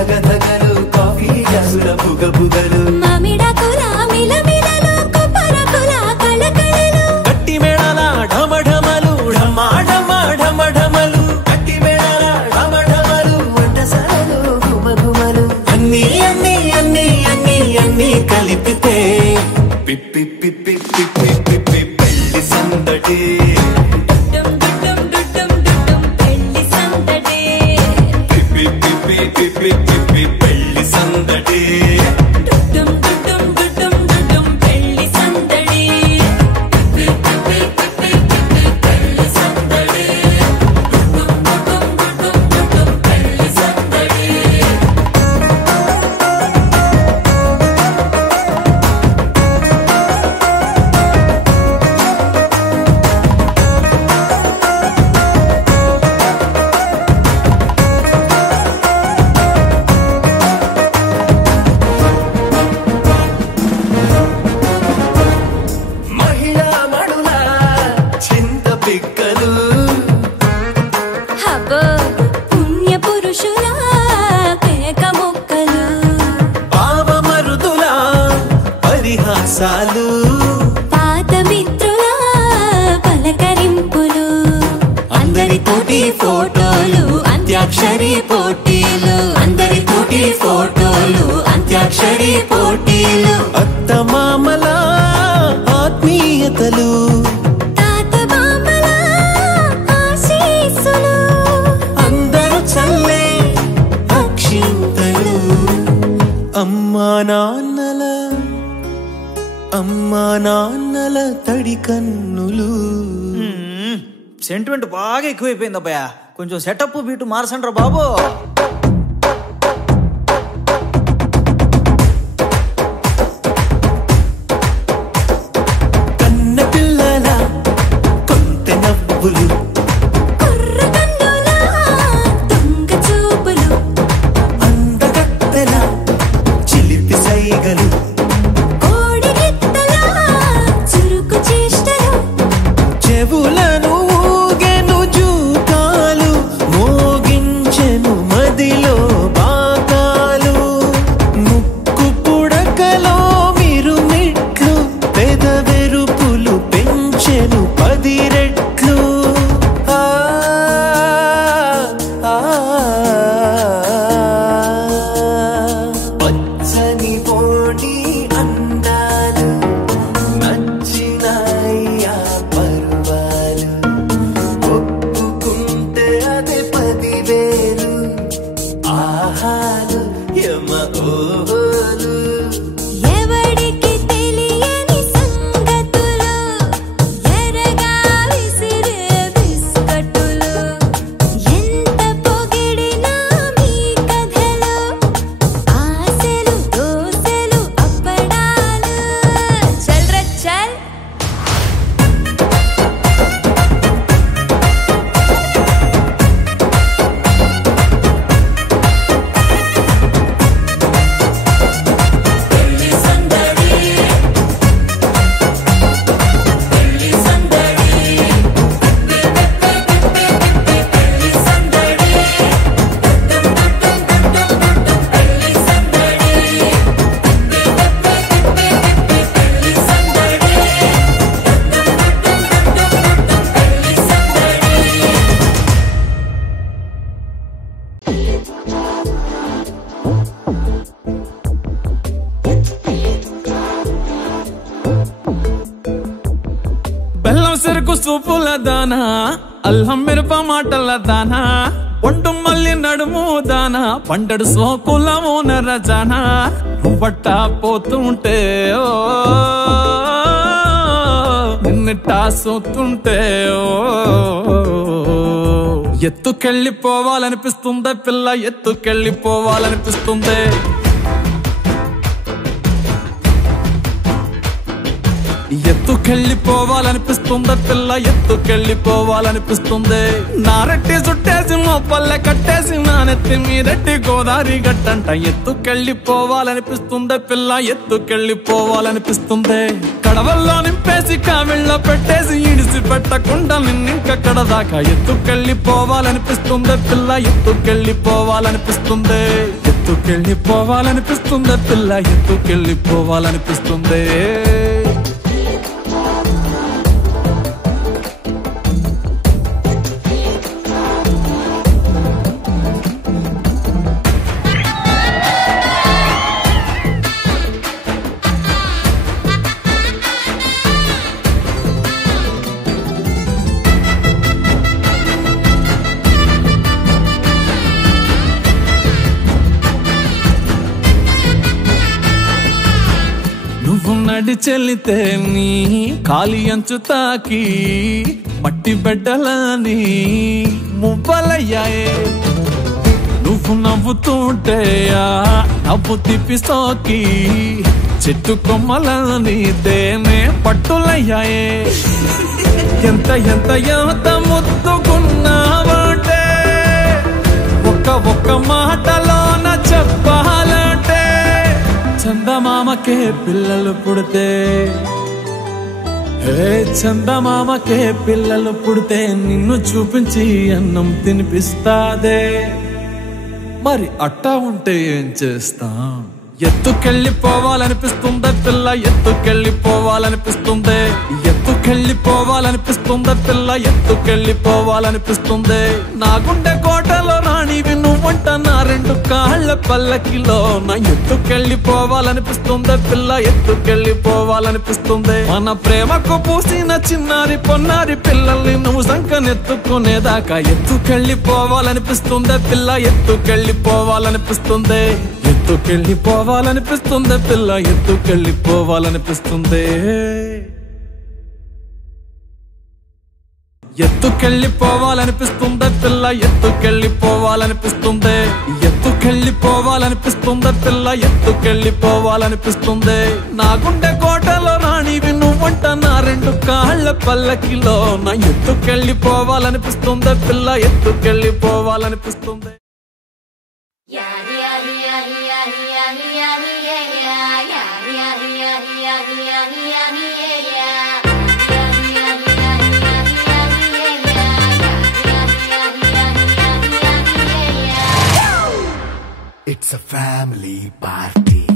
ధగ ధగలు కాఫీ గ్లాసుల బుగ బుగలు మామిడాకుల మిలమిలలు కొబ్బరకుల కళకళలు గట్టి మేళాల ఢమఢమలు ఢమా ఢమా ఢమఢమలు గట్టి మేళాల ఢమఢమలు వంటసాలలు గుమగుమలు అన్నీ అన్నీ అన్నీ అన్నీ అన్నీ కలిపితే పిప్పి పిప్పి పిప్పి పిప్పి పెళ్లి సందడి పెళ్లి సందడి పాత మిత్రుల పలకరింపులు అందరితోటి ఫోటోలు అంత్యాక్షరి పోటీలు అందరితోటి ఫోటోలు అంత్యాక్షరి పోటీలు అత్తమామల ఆత్మీయతలు తాత మామల ఆశీస్సులు అందరూ చల్లే అక్షింతలు అమ్మా నాన్నల తడి కన్నులు. సెంటిమెంట్ బాగా ఎక్కువైపోయింది అబ్బాయా, కొంచెం సెటప్ బీటు మార్చండ్రా బాబు. కన్న పిల్లల కొంత నవ్వులు అందగత్తెల చిలిపి సైగలు చెవులను ఊగెను జూకాలు మోగించెను మదిలో బాకాలు ముక్కు పుడకలో మిరుమిట్లు పెదవెరుపులు పెంచెను 10 రెట్లు. పచ్చని పోటీ అందాలు నచ్చినాయ్యా పర్వాలు ఒప్పుకుంటే అదే 10,000 ఆహాలు యమ ఓహోలు. ఎవడికి తెలియని సంగతులు ఎరగా విసిరే బిస్కట్టులు ఎంత పొగిడినా మీ కథలు ఆశలు దోసెలు అప్పడాలు చల్ రే చల్. బెల్లం చెరుకు సూపుల దానా అల్లం మిరప మాటల దానా ఒంటు మల్లి నడుము దానా పంటడు సోకులము నరజానా బట్ట పోతుంటే ఓ నిన్నటా సోతుంటే ఓ ఎత్తుకెళ్ళిపోవాలనిపిస్తుందే పిల్ల ఎత్తుకెళ్ళిపోవాలనిపిస్తుందే. ఎత్తుకెళ్ళిపోవాలనిపిస్తుందే పిల్ల ఎత్తుకెళ్ళిపోవాలనిపిస్తుంది. నారెట్టి చుట్టేసి మోపల్లె కట్టేసి నా నెత్తి మీరెట్టి గోదావరి గట్టంట ఎత్తుకెళ్ళిపోవాలనిపిస్తుందే పిల్ల ఎత్తుకెళ్ళిపోవాలనిపిస్తుంది. కడవల్లో నింపేసి కావిళ్ళ పెట్టేసి ఇడిసి పెట్టకుండా నిన్నింకక్కడ దాకా ఎత్తుకెళ్ళిపోవాలనిపిస్తుందే పిల్ల ఎత్తుకెళ్ళిపోవాలనిపిస్తుంది. ఎత్తుకెళ్ళిపోవాలనిపిస్తుంది పిల్ల ఎత్తుకెళ్ళిపోవాలనిపిస్తుంది నువ్వు నడిచెల్లితే నీ కాలి అంచు తాకి మట్టి బిడ్డలని మువ్వలయ్యాయే నువ్వు నవ్వుతుంటే ఆ నవ్వు తిప్పి సోకి చెట్టు కొమ్మలని తేనే పట్టులయ్యాయే ఎంత ఎంత ఎంత ముద్దుకున్నావంటే ఒక్క మాటలోన చెప్పాలంటే చందమామకే పిల్లలు పుడితే హే చందమామకే పిల్లలు పుడితే నిన్ను చూపించి అన్నం తినిపిస్తాదే మరి అట్టా ఉంటే ఏం చేస్తాం ఎత్తుకెళ్ళిపోవాలనిపిస్తుందే పిల్ల ఎత్తుకెళ్ళిపోవాలనిపిస్తుందే ఎత్తుకెళ్ళిపోవాలనిపిస్తుందే పిల్ల ఎత్తుకెళ్ళిపోవాలనిపిస్తుందే నా గుండె కోటలో రాణివి నువ్వంట నా రెండు కాళ్ళ పల్లకిలో నా ఎత్తుకెళ్ళిపోవాలనిపిస్తుందే పిల్ల ఎత్తుకెళ్ళిపోవాలనిపిస్తుంది మన ప్రేమకు పూసిన చిన్నారి పొన్నారి పిల్లల్ని నువ్వు సంకనెత్తుకునేదాకా ఎత్తుకెళ్ళిపోవాలనిపిస్తుందే పిల్ల ఎత్తుకెళ్ళిపోవాలనిపిస్తుంది ఎత్తుకెళ్ళిపోవాలనిపిస్తుంది పిల్ల ఎత్తుకెళ్ళిపోవాలనిపిస్తుంది ఎత్తుకెళ్ళిపోవాలనిపిస్తుంది పిల్ల ఎత్తుకెళ్ళిపోవాలనిపిస్తుంది ఎత్తుకెళ్ళిపోవాలనిపిస్తుంది పిల్ల ఎత్తుకెళ్ళిపోవాలనిపిస్తుంది నా గుండె కోటలో రాణివి నువ్వంట నా రెండు కాళ్ళ పల్లకిలో నా ఎత్తుకెళ్ళిపోవాలనిపిస్తుంది పిల్ల ఎత్తుకెళ్ళిపోవాలనిపిస్తుంది It's a family party.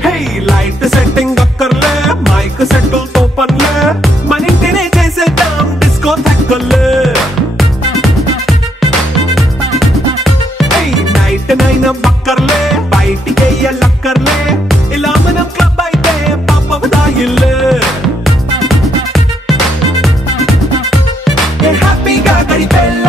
Hey, light setting akkarle, mic settle to panle, manintine chesedam disco thakkale. నైన బక్కర్లే బయటికి లక్కర్లే ఇలా మనం క్లబ్ అయితే పాప దాయిల్లే హ్యాపీగా గడిపెళ్ళ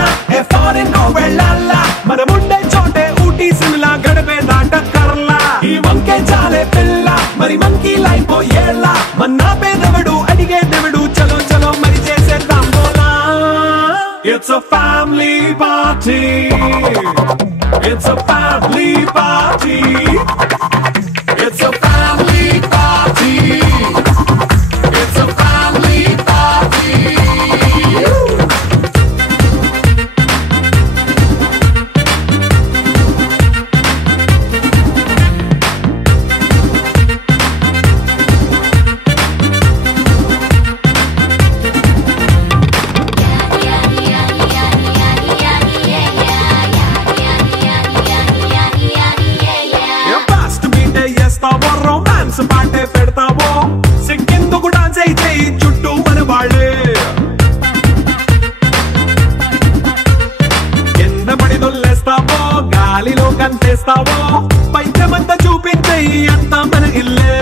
ఫారెన్ వెళ్ళాల మనముండే చోటే ఊటీ సిమ్లా గడిపే దాటక్కర్లా ఈ వంకే చాలే పిల్ల మరి మంకీ లైఫ్ ఏళ్ళ మన్నా పేదవడు అడిగేదెవడు చలో చలో మరి చేసేద్దాం బోలా it's a family party. It's a family party. It's a family party. It's a family party. Romance పాటే పెడతావో సిక్కిందుకు డాన్స్ అయితే చుట్టూ మన వాళ్ళే కింద పడి దొల్లేస్తావో గాలిలో కంటేస్తావో పైచమంతా చూపించే అంతా మన ఇల్లే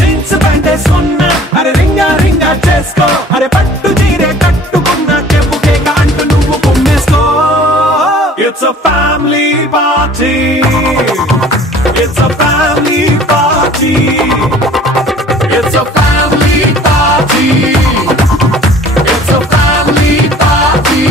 జీన్స్ ప్యాంట్ వేసుకున్నా అరే రింగా రింగా చేసుకో అరే పట్టు చీరే కట్టుకున్న చెప్పు కేక అంటూ నువ్వు కుమ్మేసుకో It's a family party. It's a family party. It's a family party. It's a family party.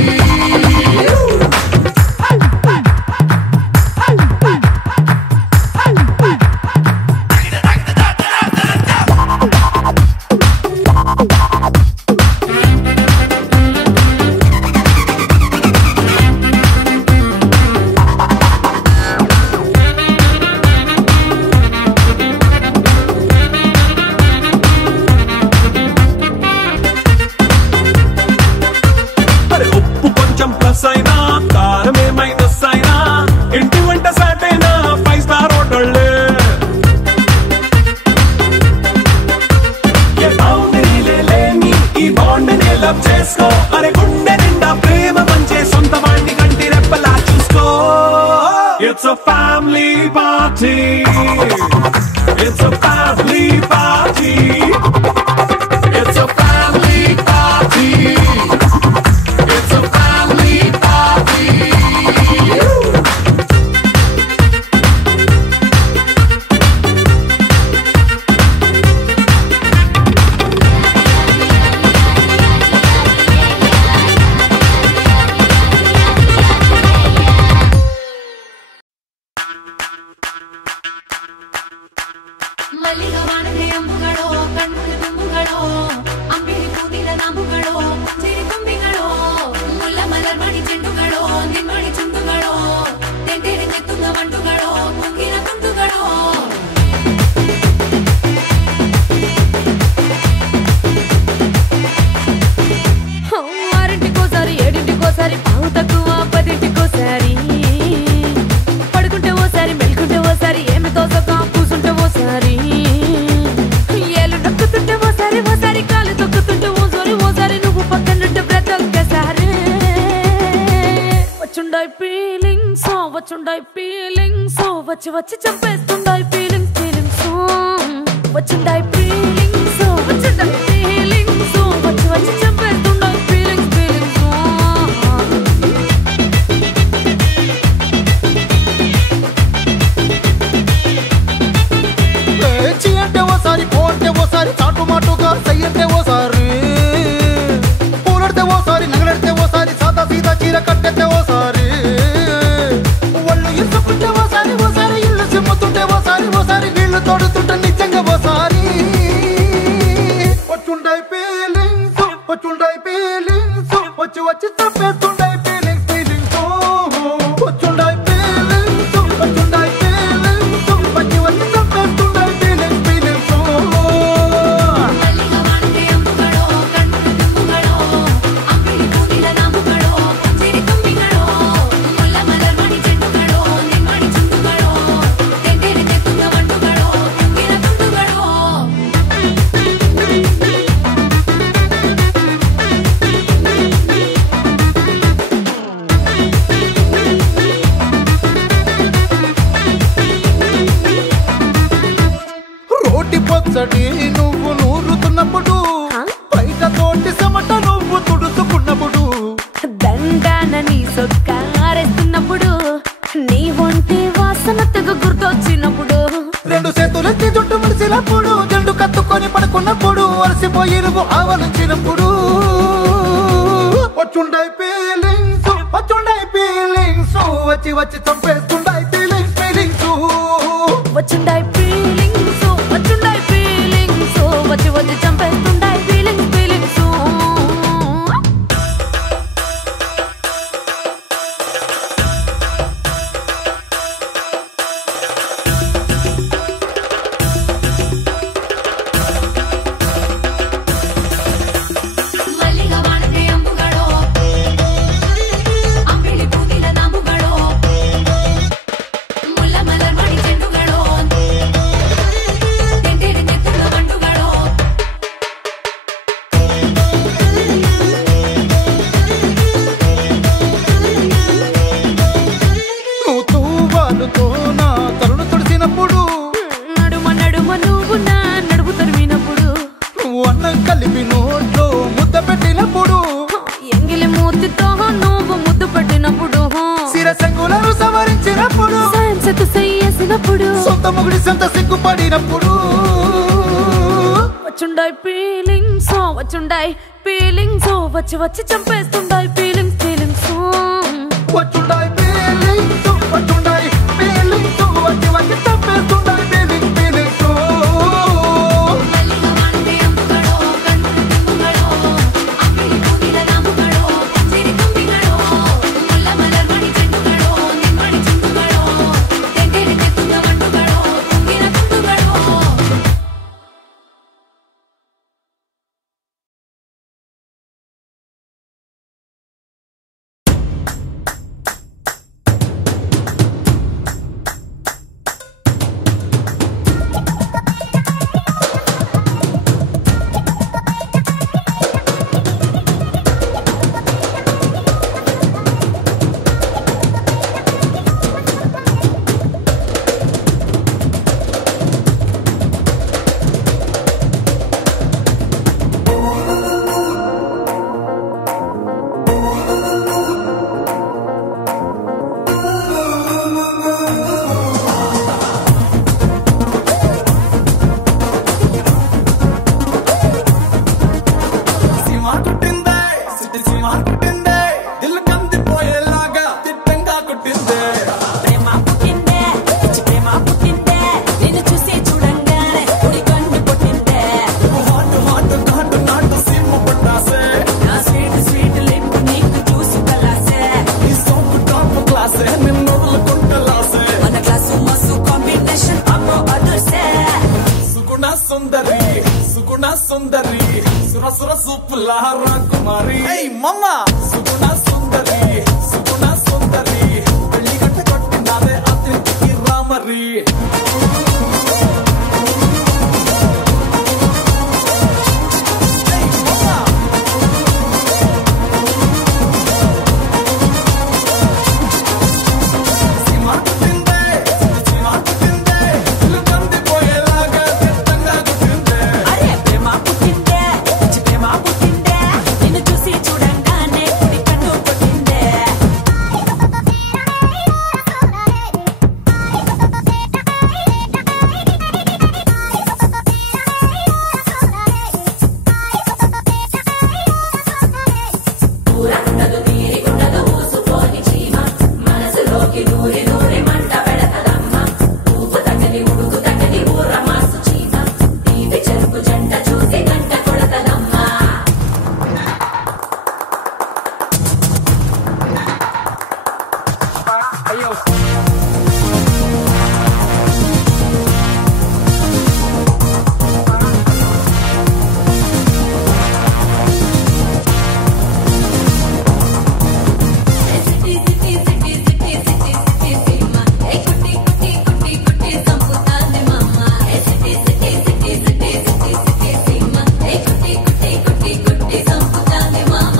Love చేసుకో అరే గుండె నిండా ప్రేమ పంచే సొంత వాణ్ణి కంటి రెప్పలా చూసుకో it's a family party it's a family party it's a family party it's a family party ಮಲ್ಲಿಗ ವಾಣದೆ ಅಂಬುಗಳೋ ಕಣ್ಣುಗಳ ತುಂಬುಗಳೋ ಅಂಬಿಳಿ ಕೂದಿನ ನಾಂಬುಗಳೋ ಮುಂಜಿರಿ ತುಂಬಿಗಳೋ ಮುಲ್ಲ ಮಲರ್ಮಣಿ ಚೆಂಡುಗಳೋ ನಿಮ್ಮಣಿ ಚುಂಡುಗಳೋ ತೆಂಟೆರೆ ನೆತ್ತುಂಗ ಮಂಟುಗಳೋ ಮುಂಗಿನ ತುಂಡುಗಳೋ ఆరింటికోసారి ఏడింటికోసారి పావు తక్కువ పదింటికోసారి పడుకుంటే ఓసారి మెలుకుంటే ఓసారి ఏమి తోసక కూసుంటే ఓసారి ఏలు నొక్కుతుంటే ఓసారి ఓసారి కాలు తొక్కుతుంటే ఓసారి నువ్వు పక్కనుంటే బ్రతొక్కసారి వచ్చుండాయి ఫీలింగ్స్ వచ్చి వచ్చి చంపేస్తుండాయి ఫీలింగ్స్ వచ్చుండాయి ఫీలింగ్స్ వచ్చి వచ్చి చంపేస్తుండాయి ఫీలింగ్స్ చీ అంటే ఓసారి పో అంటే ఓసారి చాటు మాటుగా సై అంటే ఓసారి పూలడితే ఓసారి నగలడితే ఓసారి సాదా సీదా చీర కట్టెత్తే ఓసారి ఒళ్ళు ఇసుకుంటే ఓసారి ఇల్లు సిమ్ముతుంటే ఓసారి నీళ్లు తోడుతుంటే నిజంగా ఓసారి వచ్చుండాయి ఫీలింగ్స్ వచ్చి వచ్చి తప్పేస్తుండాయి ఫీలింగ్స్ వచ్చుండాయి ఫీలింగ్స్ వచ్చి వచ్చి తప్పేస్తుండాయి ఫీలింగ్స్ మల్లిగ వాణదే అంబుಗಳೋ కಣ್ಣుల తుంబుಗಳೋ అంబిలి కూదిన నాంబుಗಳೋ ಮುಂಜಿರಿ ತುಂಬಿಗಳೋ ಮುಲ್ಲ ಮಲರ್ಮಣಿ ಚೆಂಡುಗಳೋ ನಿಮ್ಮಣಿ ಚುಂಡುಗಳೋ ತೆಂಟೆರೆ ನೆತ್ತುಂಗ ಮಂಟುಗಳೋ ಮುಂಗಿನ ತುಂಡುಗಳೋ రోటి పచ్చడి నువ్వు నూరుతున్నప్పుడు బయట తోటి చెమట నువ్వు తుడుచుకున్నప్పుడు దండాన నీ సొక్కారేస్తున్నప్పుడు నీ ఒంటి వాసన తెగ గుర్తొచ్చినప్పుడు రెండు చేతులెత్తి జుట్టు ముడిసినప్పుడు జండు కత్తుకొని పడుకున్నప్పుడు అలసిపోయి నువ్వు ఆవలించినప్పుడు వచ్చుండాయి ఫీలింగ్స్ వచ్చి వచ్చి చంపేస్తుండాయి ఫీలింగ్స్ వచ్చుండాయి ఫీలింగ్స్ వచ్చి వచ్చి చంపేస్తుండాయి ఫీలింగ్స్ మల్లిగ వాణదే అంబుಗಳೋ అంబిలి కూదిన నాంబుಗಳೋ ముల్ల మలర్మణి చెండుಗಳೋ తెంటెರೆ నెత్తుంగ మంటುಗಳೋ నువ్వు తూవాలుతో నా తలను తుడిసినప్పుడు నడుమ నువ్వు నా నడుపు తరిమినప్పుడు నువ్వు అన్నం కలిపి నోట్లో ముద్ద పెట్టినప్పుడు ఎంగిలి మూతితో నువ్వు ముద్దు పెట్టినప్పుడు శిరసంగులను సవరించినప్పుడు సైన్సెత్తు చేసినప్పుడు సొంత ముగుడి సొంత సిగ్గుపడినప్పుడు వచ్చుండాయి ఫీలింగ్స్ వచ్చి వచ్చి చంపేస్తుండాయి ఫీలింగ్స్ వచ్చుండాయి కుట్టిందే సిటీ సీమ కుట్టిందే దిల్ కందిపోయేలాగా తిట్టంగా కుట్టిందే ప్రేమ పుట్టిందే పిచ్చి ప్రేమ పుట్టిందే నిన్ను చూసి చూడంగానే ఉడి కన్ను పుట్టిందే హాట్ హాట్ ఘాటు నాటు సిమ్ము పట్టాసే నా స్వీట్ స్వీట్ లిప్ నీకు చూసి కలాసే ఈ సోపు టాప్ క్లాసే నిన్ను వదులుకుంటలాసే మన క్లాసు మసు కాంబినేషన్ అమ్మో అదర్సే సుగుణ సుందరి సుర సుర సూపులా రాకుమారి ఏయ్ మమ్మ సుగుణ సుందరి పెళ్లి గట్ట కొట్టినారే అతిథికి రామరి అరే ప్రేమ పుట్టిందే పిచ్చి ప్రేమ పుట్టిందే నిన్ను చూసి చూడంగానే ఉడి కన్ను పుట్టిందే ఊరంటదు తీరి ఉండదు ఊసుపోని చీమ మనసులోకి దూరి దూరి మంట పెడతదమ్మ ఊపు తగ్గని ఉడుకు తగ్గని ఊర మాసు చీమ తీపి చెరుకు జంట చూసి గంట కొడతదమ్మ సిటీ సిటీ సిటీ సిటీ సిటీ సిటీ సీమ ఏ కుట్టి కుట్టి కుట్టి కుట్టి సంపుతాంది మమ్మ ఏ సిటీ సిటీ సిటీ సిటీ సిటీ సిటీ సీమ ఏ కుట్టి కుట్టి కుట్టి కుట్టి సంపుతాంది మమ్మ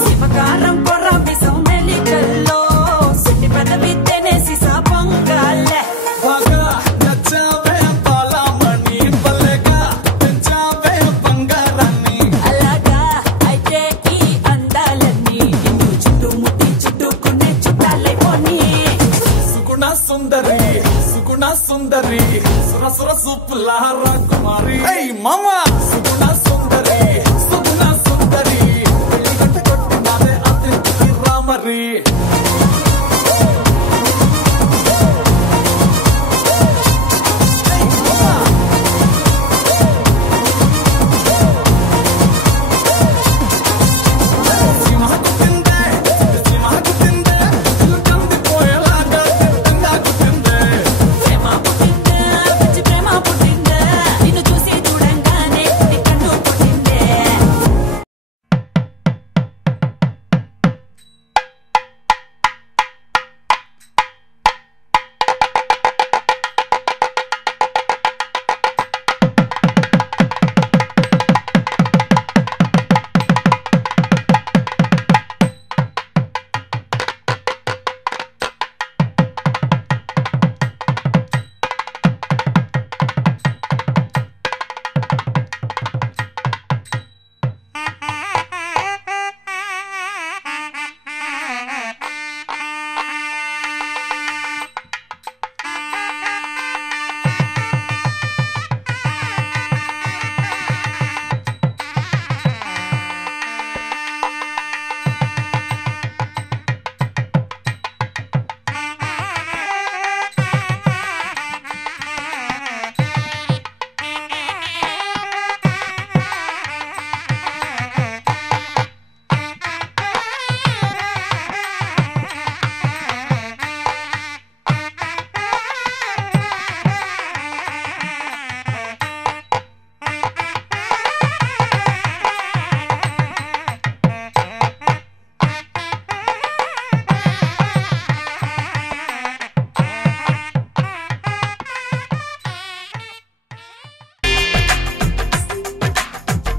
శివకారం కొర్ర బిసం మెలికల్లో సిట్టి పెదవి తెనేసి సాపంగాలే అలాగా అయితే ఈ అందాలన్నీ నిన్ను చుట్టుముట్టి చుట్టుకునే చుట్టాలైపోని సుందరి సుర సుర సూపులా రాకుమారి ఏయ్ మామ సుగుణ సుందరి పెళ్లి గంట కొట్టినారే అతిథికి రామరి ప్రేమ పుట్టిందే పిచ్చి ప్రేమ పుట్టిందే నిన్ను చూసి చూడంగానే ఉడి కన్ను పుట్టిందే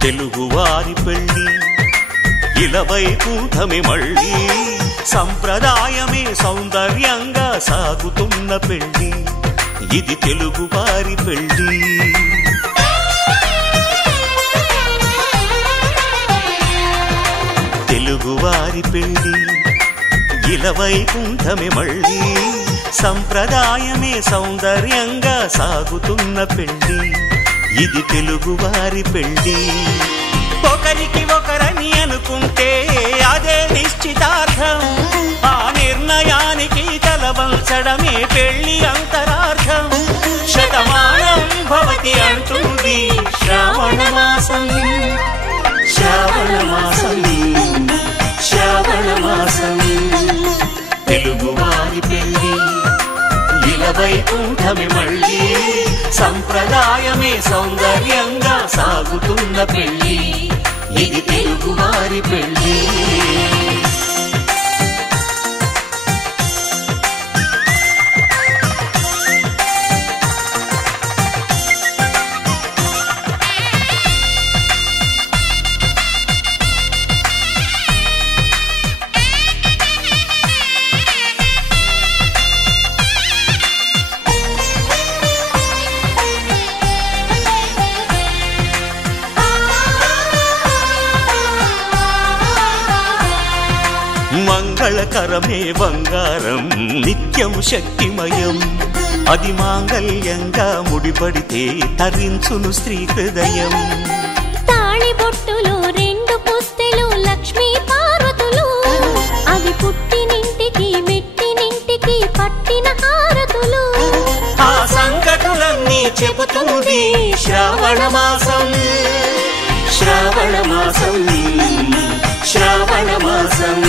తెలుగువారి పెళ్ళి ఇలవై కూటమి మళ్ళీ సంప్రదాయమే సౌందర్యంగా సాగుతున్న పెళ్లి, ఇది తెలుగు వారి పెళ్లి. తెలుగువారి పెళ్లి ఇలవైకుంఠమే మళ్ళీ, సంప్రదాయమే సౌందర్యంగా సాగుతున్న పెళ్లి, ఇది తెలుగువారి పెళ్లి. ఒకరికి ఒకరని అనుకుంటే అదే నిశ్చితార్థం, ఆ నిర్ణయానికి తలవంచడమే పెళ్లి అంతరార్థం. శతమానం భవతి అంటుంది శ్రావణ మాసం, శ్రావణ మాసం, శ్రావణ మాసం. తెలుగువారి పెళ్లి ఇలవైకుంఠమే మళ్ళీ, సంప్రదాయమే సౌందర్యంగా సాగుతున్న పెళ్లి, ఇది తెలుగువారి పెళ్లి. మంగళకరమే బంగారం నిత్యం శక్తిమయం, అది మాంగళ్యంగా ముడిపడితే తరించును స్త్రీ హృదయం. తాళి బొట్టులో రెండు పుస్తెలు లక్ష్మీ పార్వతులు, అవి పుట్టినింటికి మెట్టినింటికి పట్టిన హారతులు. ఆ సంగతులన్నీ చెబుతుంది శ్రావణ మాసం, శ్రావణ మాసం, శ్రావణ మాసం.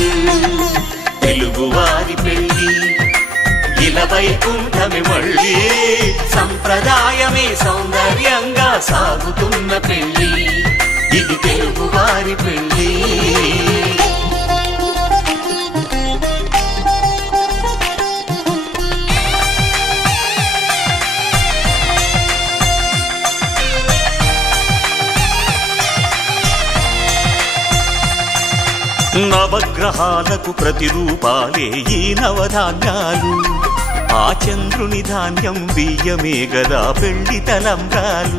తెలుగువారి పెళ్లి ఇలవైకుంఠమే మళ్ళీ, సంప్రదాయమే సౌందర్యంగా సాగుతున్న పెళ్లి, ఇది తెలుగువారి పెళ్లి. నవగ్రహాలకు ప్రతిరూపాలే ఈ నవధాన్యాలు, ఆ చంద్రుని ధాన్యం బియ్యమే గదా పెళ్లి తలంబ్రాలు.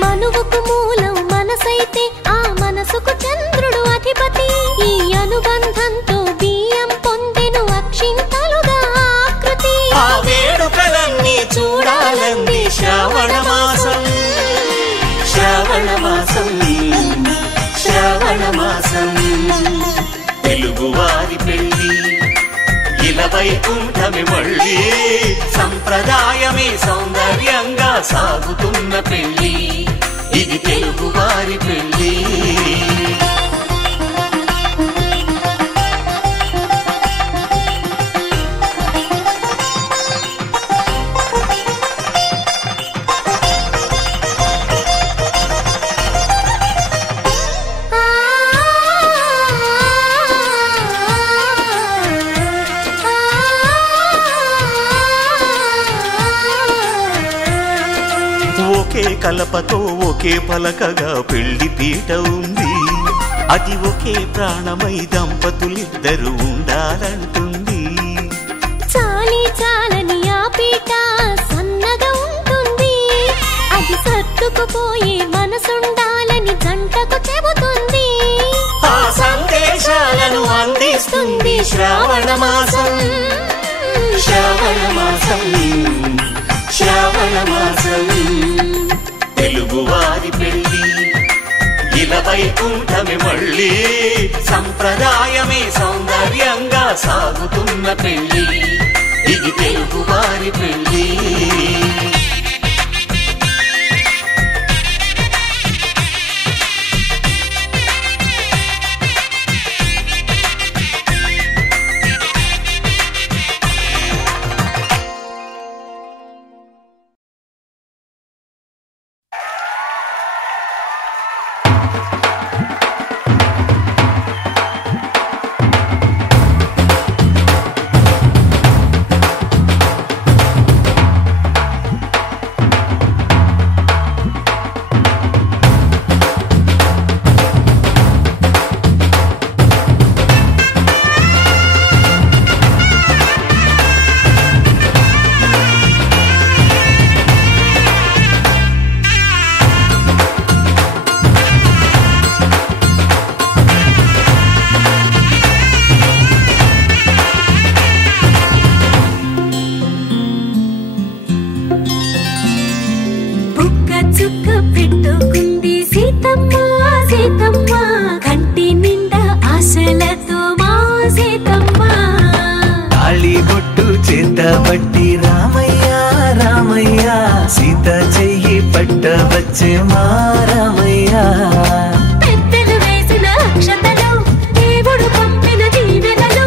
మనువుకు మూలం మనసైతే ఆ మనసుకు చంద్రుడు అధిపతి, ఈ అనుబంధంతో బియ్యం పొందెను అక్షింతలుగా ఆకృతి. ఆ వేడుకలన్నీ చూడాలంది శ్రావణ మాసం, శ్రావణ మాసం, శ్రావణ మాసం. తెలుగువారి పెళ్లి ఇలవైకుంఠమే మళ్ళీ, సంప్రదాయమే సౌందర్యంగా సాగుతున్న పెళ్లి, ఇది తెలుగువారి పెళ్లి. ఒకే కలపతో ఒకే పలకగా పెళ్లి పీట ఉంది, అది ఒకే ప్రాణమై దంపతులిద్దరు ఉండాలంటుంది. చాలి చాలని ఆ పీట సన్నగా ఉంటుంది, అది సర్దుకుపోయే మనసుండాలని జంటకు చెబుతుంది. ఆ సందేశాలను అందిస్తుంది శ్రావణ మాసం, శ్రావణ మాసం, శ్రావణ మాసం. తెలుగువారి పెళ్లి ఇలవైకుంఠమే మళ్ళీ, సంప్రదాయమే సౌందర్యంగా సాగుతున్న పెళ్లి, ఇది తెలుగువారి పెళ్లి. పట్టబట్టి రామయ్య రామయ్య సీత చెయ్యి పట్టవచ్చే మా రామయ్య పెద్దలు వేసిన అక్షతలు దేవుడు పంపిన దీవెనలు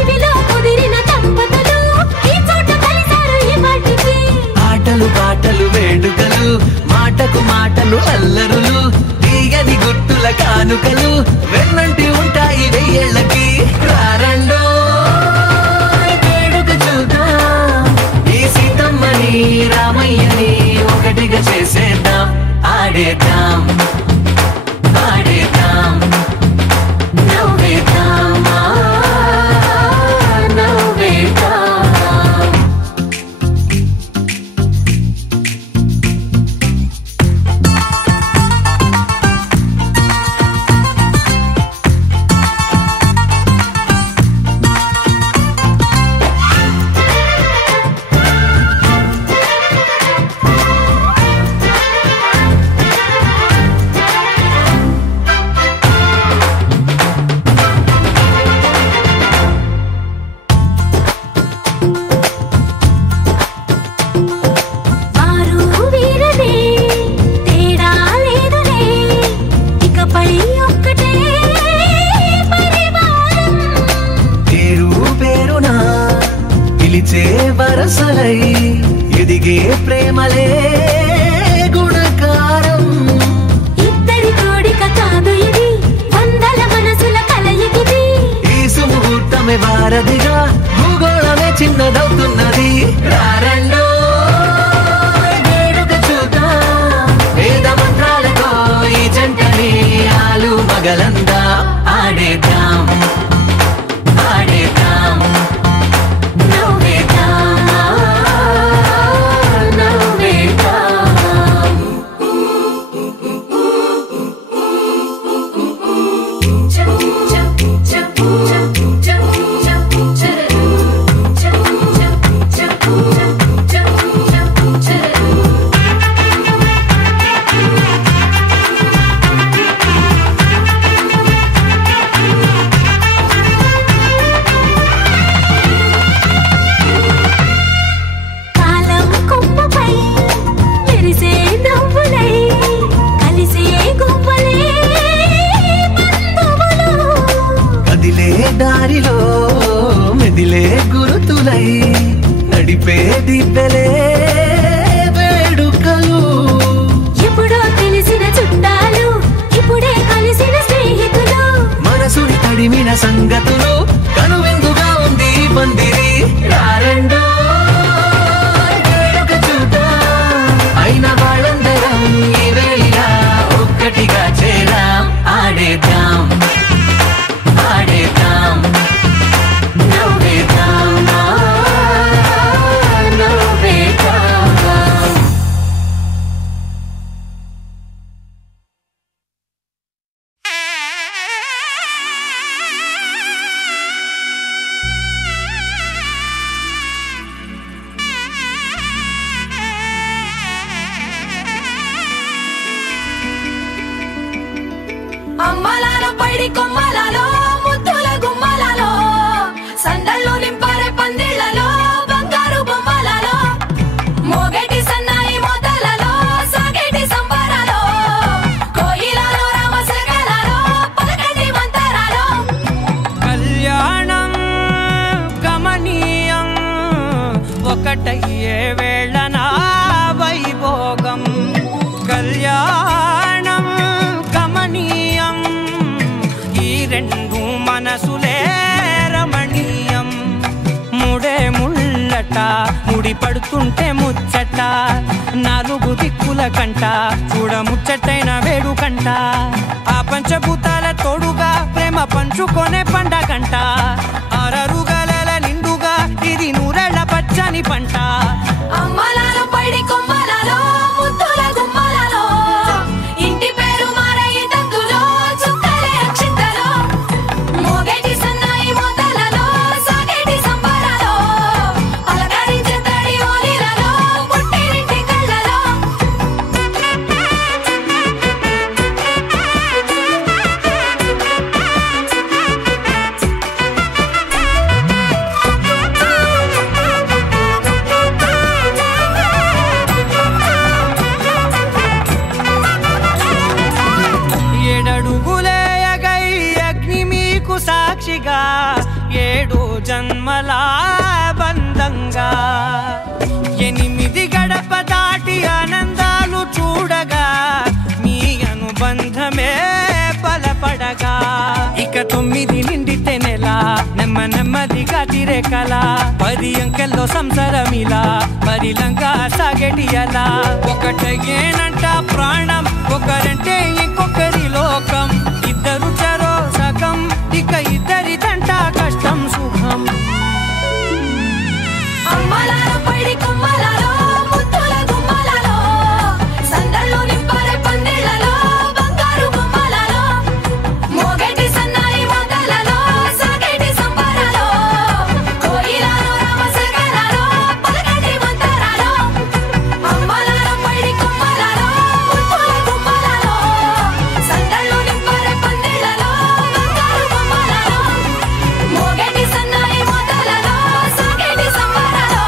ఇవిలో కుదిరిన దంపతులు ఈ చోట కలిసారు ఈ వాటికి ఆటలు పాటలు వేడుకలు మాటకు మాటలు అల్లరులు తీయని గుట్టుల కానుకలు వెన్నంటి ఉంటాయి వెయ్యేళ్ళకి రారండో వేడుక చూద్దాం ఈ సీతమ్మని రామయ్యని ఒకటిగా చేసేద్దాం ఆడేద్దాం ఆడేద్దాం నవ్వేద్దాం నవ్వేద్దాం వరసలై ఎదిగే ప్రేమలే గుణకారం ఇద్దరి కోడిక కాదు ఇది వందల మనసుల కలయికిది ఈ సుముహూర్తమే వారధిగా భూగోళమే చిన్నదవుతున్నది రారండో వేడుక చూద్దాం వేద మంత్రాలతో ఈ జంటని ఆలు మగలందా ఆడేద్దాం ఆడేద్దాం దారిలో మెదిలే గురుతులై నడిపే దివ్వెలే వేడుకలు ఎప్పుడో తెలిసిన చుట్టాలు ఇప్పుడే కలిసిన స్నేహితులు మనసుని తడిమిన సంగతులు కనువిందుగా ఉంది పందిరి రారండో వేడుక చూద్దాం అయిన వాళ్ళందరం ఈ వేళ ఒక్కటిగా చేరాం ఆడేద్దాం ఆడేద్దాం నవ్వేద్దాం నవ్వేద్దాం అమ్మలాలో పైడి కొమ్మలలో ముద్దుల గుమ్మలలో సందళ్ళు నింపారే పందిళ్లలో బంగారు బొమ్మలలో మోగేటి సన్నాయి మోతలలో సాగేటి సంబరాలో కోయిలలో రామశకలలో పలకటి మంతరాలో కళ్యాణం గమనీయం ఒకటయ్యే వేళనా వైభోగం కళ్యాణం గమనీయం ఈ రెండు మనసులే రమణీయం ముడే ముళ్ళట ముడి పడుతుంటే ముచ్చట నాలుగు దిక్కుల కంట చూడ ముచ్చటైన వేడుకంట ఆ పంచభూతాల తోడుగా ప్రేమ పంచుకొనే పండగంట అరరుగల నిండుగా ఇది నూరెళ్ళ పచ్చని పంట అమ్మలాలో పైడి కొమ్మలలో ముద్దుల గుమ్మలలో ఇంటి పేరు మారయి తంతులో చుక్కలే అక్షింతలో మోగేటి సన్నాయి మోతలలో సాగేటి సంబరాలో అలకరించే తడి ఓలిలలో పుట్టినింటి కళ్ళలో కల 10 అంకెల్లో సంసారమిలా పరిలంగా సాగేటియలా ఒకటేనంట ప్రాణం ఒకరంటే ఇంకొకరి లోకం ఇద్దరు చరో సగం ఇక ఇద్దరిదంట కష్టం సుఖం అమ్మలాలో పడి కుమ్మలాలో ముత్తుల గుమ్మలాలో సందళ్ళు నింపరే పందిళ్ళలో బంగారు గుమ్మలాలో మోగేటి సన్నాయి మొదలలో సాగేటి సంబరాలో కోయిలాలో రామశేఖరాలో పలకటి మంతరాలో అమ్మలాలో పడి కుమ్మలాలో ముత్తుల గుమ్మలాలో సందళ్ళు నింపరే పందిళ్ళలో బంగారు గుమ్మలాలో మోగేటి సన్నాయి మొదలలో సాగేటి సంబరాలో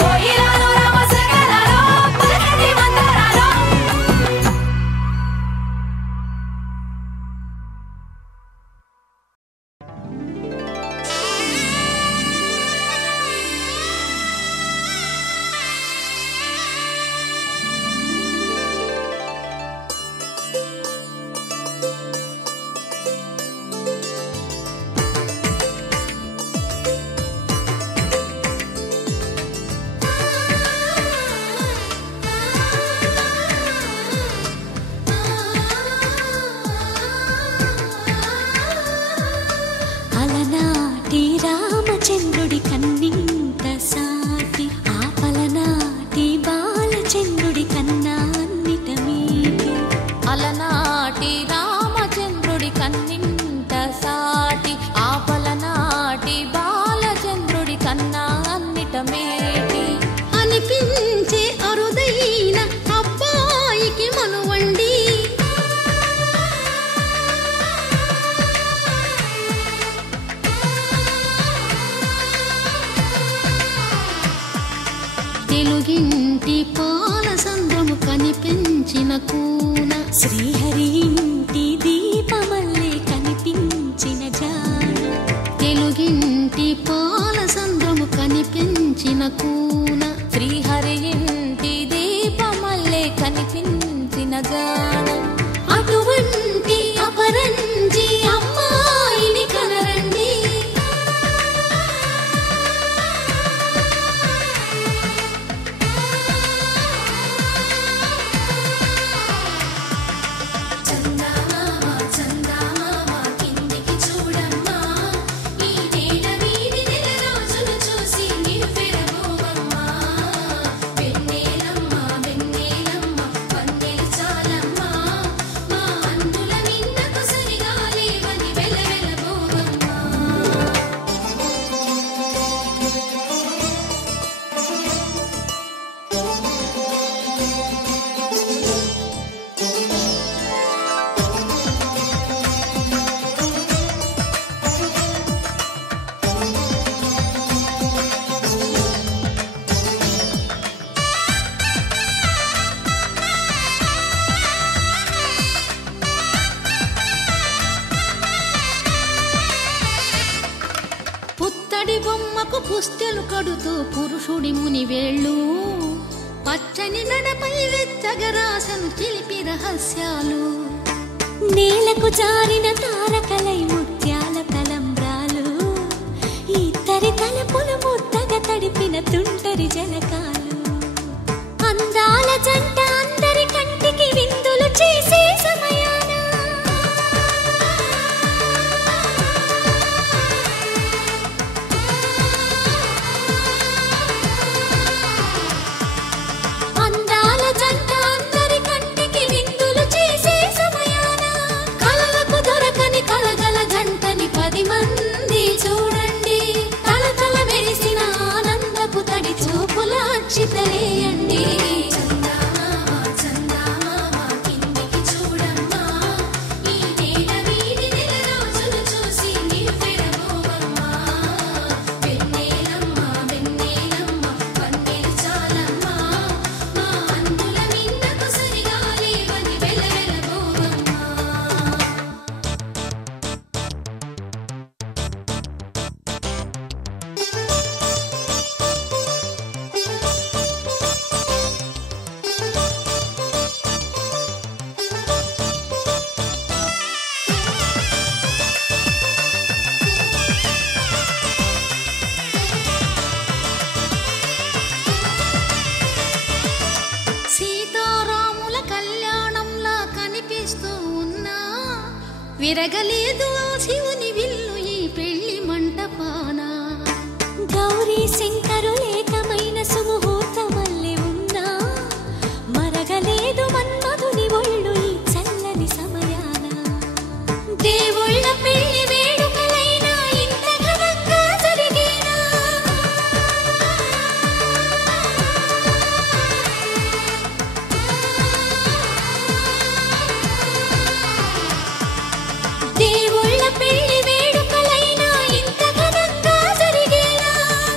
కోయిలాలో రామశేఖరాలో పలకటి మంతరాలో అలనాటి రామచంద్రుడి కన్నింత సాటి ఆపలనాటి బాలచంద్రుడి కన్నా అన్నిట మీటి అలనాటి రామచంద్రుడి కన్నింత సాటి ఆపలనాటి బాలచంద్రుడి కన్నా అన్నిట మేటి అనిపించే అరుదైన అబ్బాయికి మనువండి తెలుగింటి పాల సంద్రము కనిపించిన కూన శ్రీహరి ఇంటి దీపమల్లే కనిపించిన జాన తెలుగింటి పాల సంద్రము కనిపించిన కూన శ్రీహరి ఇంటి దీపమల్లే కనిపించిన జాన అటువంటి అపరంజి అమ్మాయిని కనరండి చందమామ చందమామ కిందికి చూడమ్మా ఈ నేల వీధి నెల రోజులు చూసి నివ్వెరబోవమ్మా వెన్నెలమ్మ వెన్నెలమ్మ వన్నెలు చాలమ్మా మా అందుల మిన్నకు సరిగా లేవని వెలవెలబోవమ్మా పుత్తడి బొమ్మకు పుస్తెలు కడుతూ పురుషుడి ముని వేళ్ళు పచ్చని నడపై వెచ్చగరాసను చిలిపి రహస్యాలు నేలకు జారిన తారకలై ముత్యాల తలంబ్రాలు ఇద్దరి తలపులు ముద్దగా తడిపిన తుంటరి జలకాలు అందాల జంట అందరి కంటికి విందులు చేసే సమయాన అందాల జంట అందరి కంటికి విందులు చేసే సమయాన కలలకు దొరకని కలగల జంటని 10 మంది చూడండి తల తల విరగలేదు ఆ శివుని విల్లు ఈ పెళ్లి మంటపాన. గౌరీ శంకరు ఏకమైన సుముహూర్తమల్లె ఉన్నా మరగలేదు మన్మధుని ఒళ్ళు ఈ చల్లని సమయాన. దేవుళ్ళ పెళ్లి వేడుకలైనా ఇంత ఘనంగా జరిగేనా. దేవుళ్ళ పెళ్లి వేడుకలైనా ఇంత ఘనంగా జరిగేనా.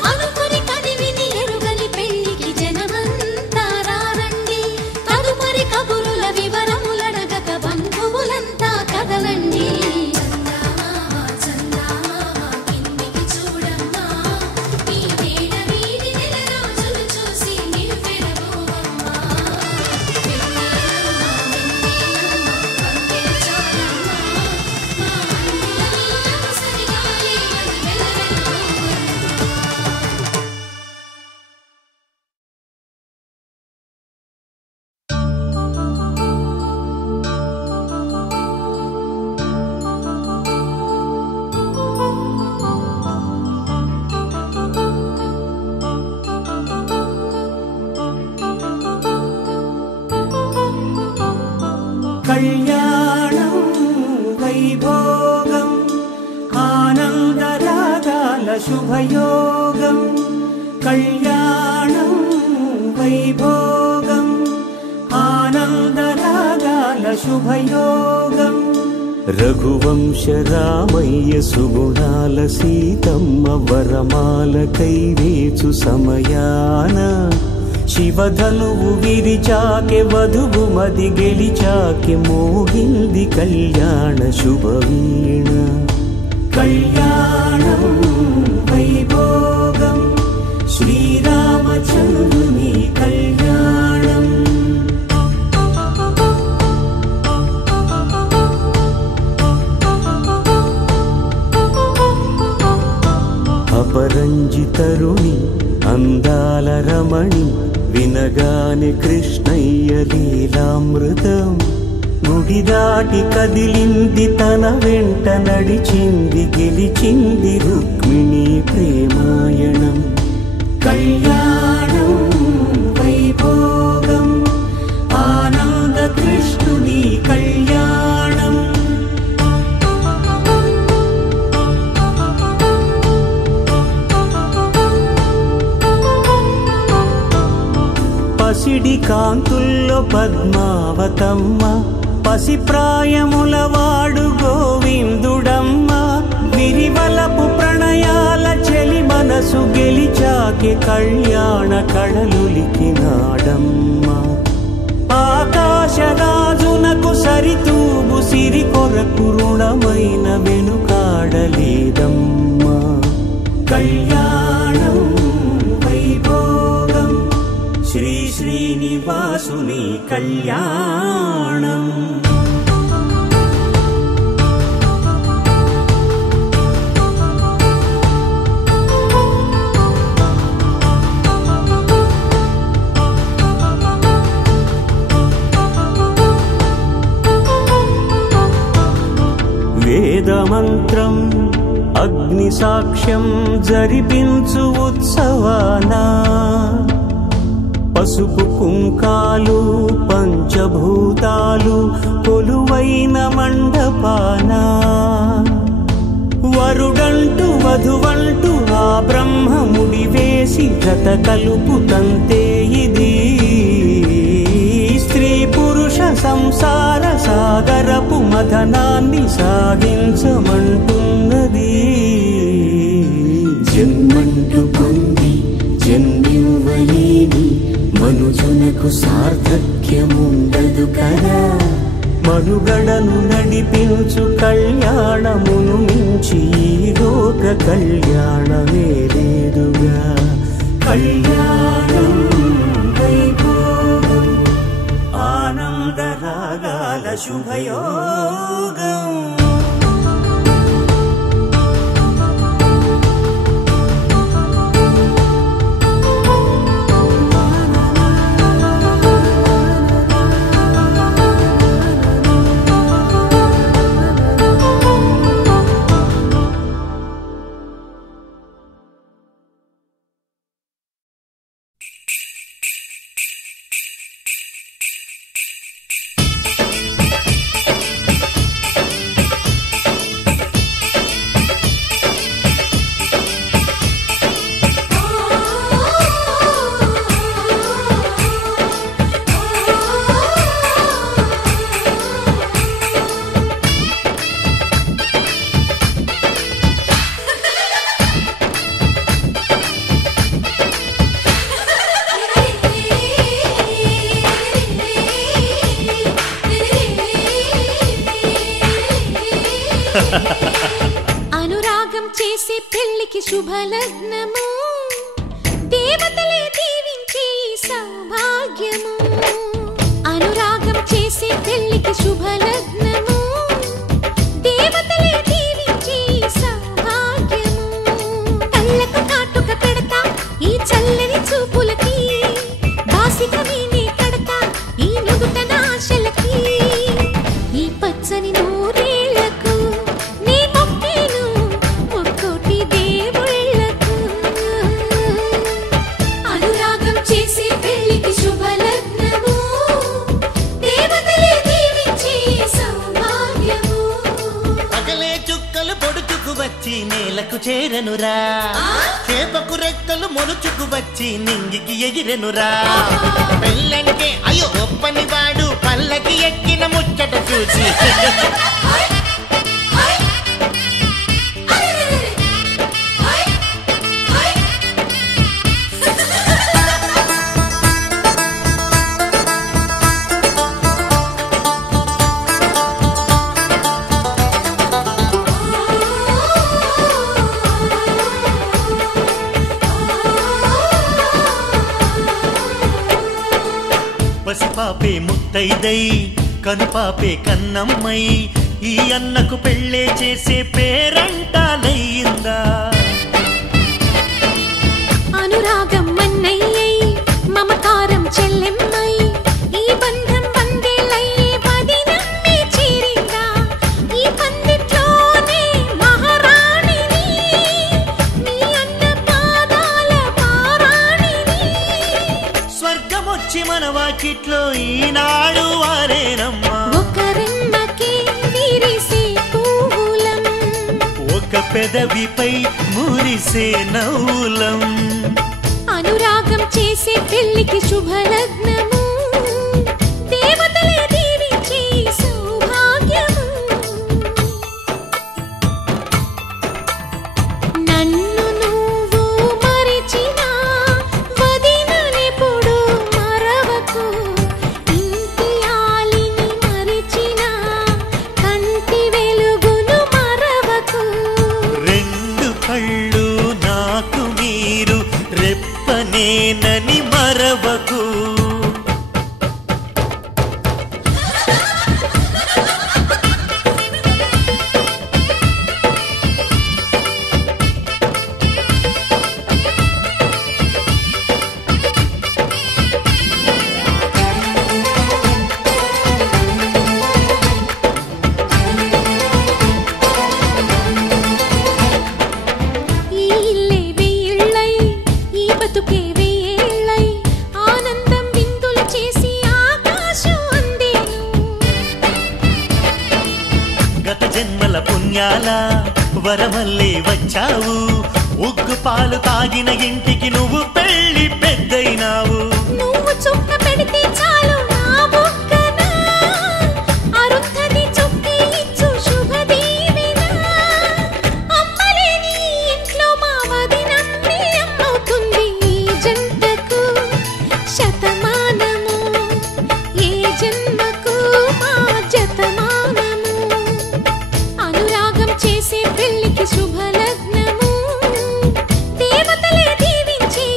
అనుకుని కదివిని ఎరుగని పెళ్లికి జనమంతా రారండి. తదుపరి కబురుల వివరములడగక బంధువులంతా కదలండి. కిందికి చూడమ్మా ఈ నేల వీధి నెల రోజులు చూసి నివ్వెరపోవమ్మా. కళ్యాణం వైభోగం ఆనందరాగాల శుభయోగం. కళ్యాణం వైభోగం ఆనందరాగాల శుభయోగం. రఘువంశ రామయ్య సుగుణాల సీతమ్మ వరమాల కైవేచు సమయాన శివధనువు విరిచాకె వధువు మది గెలిచాకె మోగింది కళ్యాణ శుభవీణ. కళ్యాణం వైభోగం శ్రీరామచంద్రుని కళ్యాణం. అపరంజి తరుణి అందాల రమణి వినగానే కృష్ణయ్య లీలామృతం. గుడి దాటి కదిలింది తన వెంట నడిచింది గెలిచింది రుక్మిణి ప్రేమాయణం. కళ్యాణం వైభోగం ఆనంద కృష్ణుని కళ్యాణం. పసిడి కాంతుల్లో పద్మావతమ్మ పసిప్రాయముల వాడు గోవిందుడమ్మ. విరివలపు ప్రణయాల చెలి మనసు గెలిచాకే కళ్యాణ కళలులికినాడమ్మ. ఆకాశరాజునకు సరితూగు సిరి కొరకు రుణమైన వెనుకాడలేదమ్మా. కళ్యాణం వైభోగం శ్రీ శ్రీనివాసుని కళ్యాణం. వేదమంత్రం అగ్ని సాక్ష్యం జరిపించు ఉత్సవానా. పసుపు కుంకాలు పంచభూతాలు కొలువైన మండపాన. వరుడంటూ వధువంటూ ఆ బ్రహ్మముడి వేసి జత కలుపుతంతే ఇది. స్త్రీ పురుష సంసార సాగరపు మథనాన్ని సాగించమంటున్నది. జన్మంటూ పొంది జన్మివ్వలేని మనుజునకు సార్థక్యముండదు కదా. మనుగడను నడిపించు కళ్యాణమును మించి ఈ లోక కళ్యాణమే లేదుగా. కళ్యాణం వైభోగం ఆనందరాగాల శుభయోగం. శుభలగ్నము దేవతలే దీవించే సౌభాగ్యము అనురాగం చేసే పెళ్లికి శుభలగ్నము దేవతలే దీవించే సౌభాగ్యము కళ్ళకు కాటుక పెడతా ఈ చల్లని చూపులకి బాసిక నేనే కడతా ఈ నుదుటన ఆశలకి ఈ పచ్చని నూరేళ్లకు నీ మొక్కేను ఒక్కోటి దేవుళ్ళకు అనురాగం చేసే పెళ్లికి శుభలగ్నము దేవతలే దీవించే సౌభాగ్యము పగలే చుక్కలు పొడుచుకు వచ్చి నేలకు చేరనురా చేపకు రెక్కలు మొలుచుకు వచ్చి నింగికి ఎగిరెనురా పెళ్ళంటే అయ్యో ఒప్పని వాడు పల్లకి ఎక్కిన ముచ్చట చూసి పసిపాపే ముత్తైదై కనుపాపే కన్నమ్మై ఈ అన్నకు పెళ్ళే చేసే పేరంటాలయ్యిందా అనురాగం మన్నయ్యై మమకారం చెల్లెమ్మై ఈ బంధం వందేలయ్యే వదినమ్మే చేరిందా ఈ పందిట్లోనే మహారాణిని నీ అన్న పాదాల పారాణిని స్వర్గమొచ్చి మన వాకిట్లో ఈనాడు వారేనమ్మా ఒకరెమ్మకే విరిసే పూలం ఒక పెదవిపై మురిసే నవ్వులం అనురాగం చేసే పెళ్లికి శుభలగ్నము దేవతలే దీవించే సౌభాగ్యము నన్ను నువ్వు మరిచినా వదిననెప్పుడు మరవకు ఇంటి ఆలిని మరిచినా కంటి వెలుగును మరవకు రెండు కళ్ళు నాకు మీరు రెప్పనేనని మరవకు ఈ ఇల్లే వెయ్యిళ్ళై ఈ బతుకే వెయ్యేళ్ళై ఆనందం విందులు చేసి ఆకాశం అందేను గత జన్మల పుణ్యాల వరమల్లే వచ్చావు ఉగ్గు పాలు తాగిన ఇంటికి నువ్వు పెళ్లి పెద్దయినావు నువ్వు చుక్క పెడితే చాలు నా బుక్కన అరుంధతి చుక్కి ఇచ్చు శుభదీవెన అమ్మలేని ఇంట్లో మా వదినమ్మే అమ్మవుతుంది ఈ జంటకు శతమానము ఏ జన్మకు మా జతమానము అనురాగం చేసే పెళ్లికి శుభలగ్నము దేవతలే దీవించే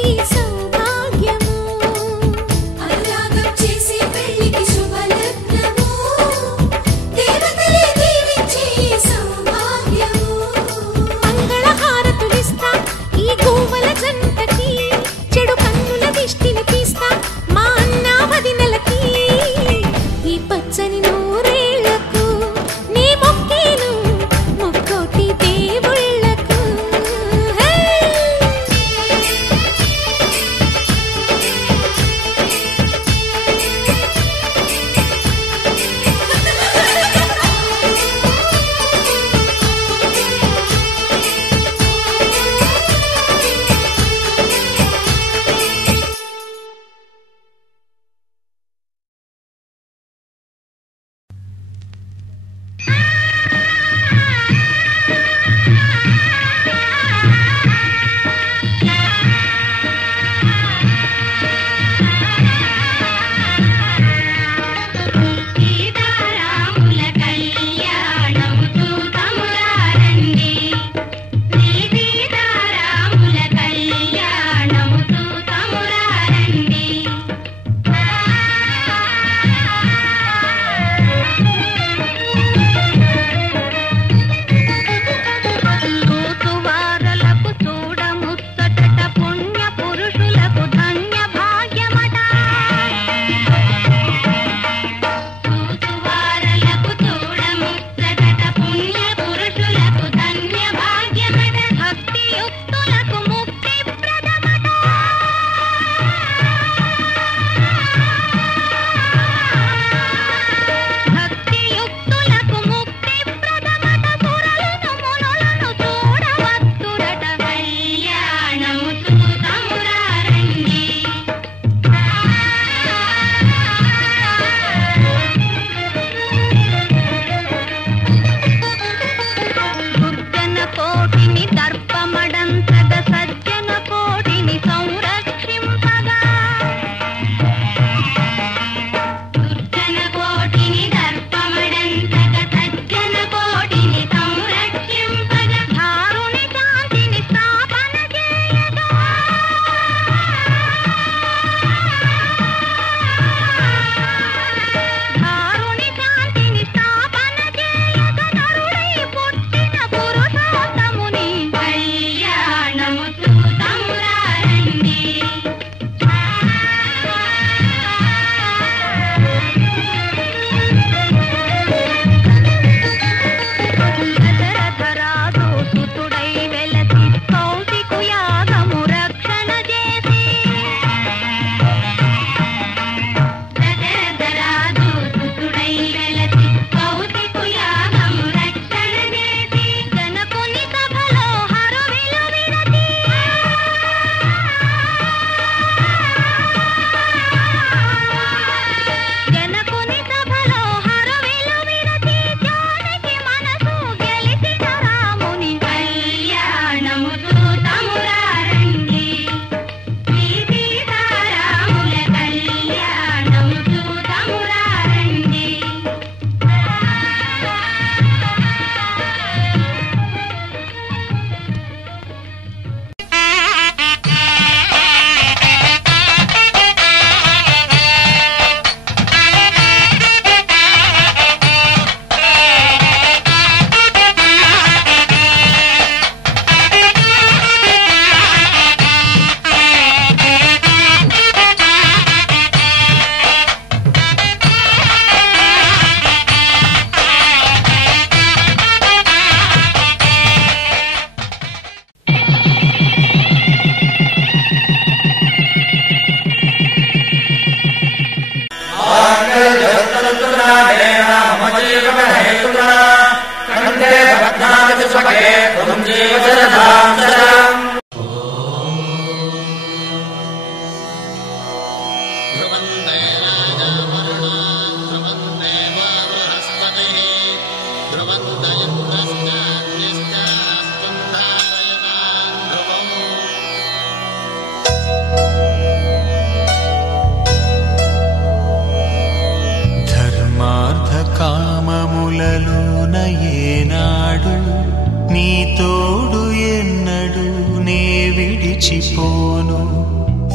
మరిచిపోను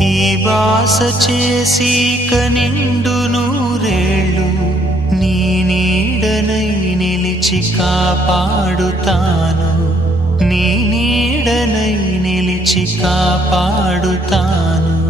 ఈ వాస చేసి కనిండు నూరేళ్ళు నీ నీడనై నిలిచి కాపాడుతాను నీ నీడనై నిలిచి కాపాడుతాను